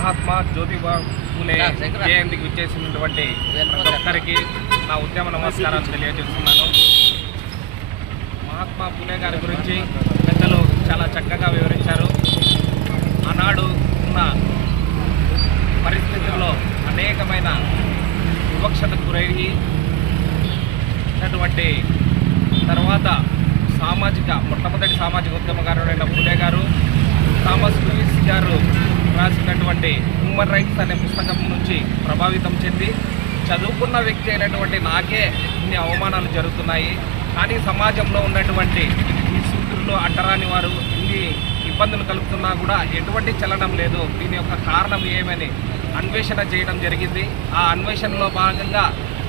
మహాత్మా జ్యోతిబా పూలే జయంతికి విచ్చేసినటువంటి ప్రతి ఒక్కరికి నా ఉద్యమ నమస్కారాలు తెలియజేస్తున్నాను. మహాత్మా పూలే గారి గురించి పెద్దలు చాలా చక్కగా వివరించారు. ఆనాడు ఉన్న పరిస్థితుల్లో అనేకమైన వివక్షతకు గురయ్యి ఉన్నటువంటి తర్వాత సామాజిక మొట్టమొదటి సామాజిక ఉద్యమకారుడైన పూలే గారు థామస్ లూయిస్ గారు రాసినటువంటి హ్యూమన్ రైట్స్ అనే పుస్తకం నుంచి ప్రభావితం చెంది చదువుకున్న వ్యక్తి అయినటువంటి నాకే ఇన్ని అవమానాలు జరుగుతున్నాయి. కానీ సమాజంలో ఉన్నటువంటి ఈ సూత్రులు అంటరాని వారు ఇన్ని ఇబ్బందులు కలుగుతున్నా కూడా ఎటువంటి చలనం లేదు. దీని యొక్క కారణం ఏమని అన్వేషణ చేయడం జరిగింది. ఆ అన్వేషణలో భాగంగా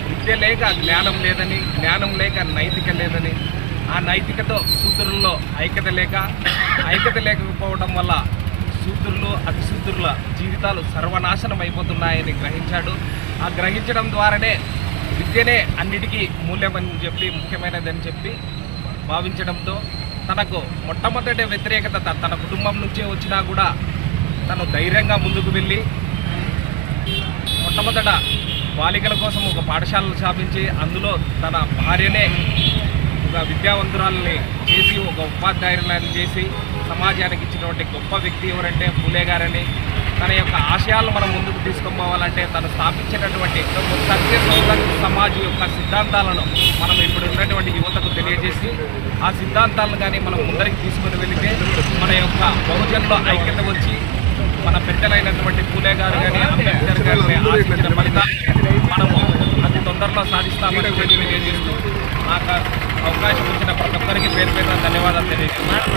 విద్య లేక జ్ఞానం లేదని జ్ఞానం లేక నైతిక లేదని ఆ నైతికతో సూత్రుల్లో ఐక్యత లేక ఐక్యత లేకపోవడం వల్ల సూత్రులు జీవితాలు సర్వనాశనం అయిపోతున్నాయని గ్రహించాడు. ఆ గ్రహించడం ద్వారానే విద్యనే అన్నిటికీ మూల్యమని చెప్పి ముఖ్యమైనదని చెప్పి భావించడంతో తనకు మొట్టమొదటి వ్యతిరేకత తన కుటుంబం నుంచే వచ్చినా కూడా తను ధైర్యంగా ముందుకు వెళ్ళి మొట్టమొదట బాలికల కోసం ఒక పాఠశాలను స్థాపించి అందులో తన భార్యనే ఒక విద్యావంతురాలని చేసి ఒక ఉపాధ్యాయులను చేసి సమాజానికి ఇచ్చినటువంటి గొప్ప వ్యక్తి ఎవరంటే పూలే గారని. తన యొక్క ఆశయాలను మనం ముందుకు తీసుకుపోవాలంటే తను స్థాపించినటువంటి సత్య సౌధ సమాజ్ యొక్క సిద్ధాంతాలను మనం ఇప్పుడు ఉన్నటువంటి యువతకు తెలియజేసి ఆ సిద్ధాంతాలను కానీ మనం ముందరికి తీసుకుని వెళితే మన యొక్క బహుజనుల ఐక్యత వచ్చి మన పెద్దలైనటువంటి పూలే గారు కానీ అంబేద్కర్ గారిని ఆశించిన ఫలితాన్ని మనము అతి తొందరలో సాధిస్తామని తెలియజేస్తూ నాకు అవకాశం ఇచ్చిన ప్రతి ఒక్కరికి పేరు పేరున ధన్యవాదాలు తెలియజేస్తున్నాను.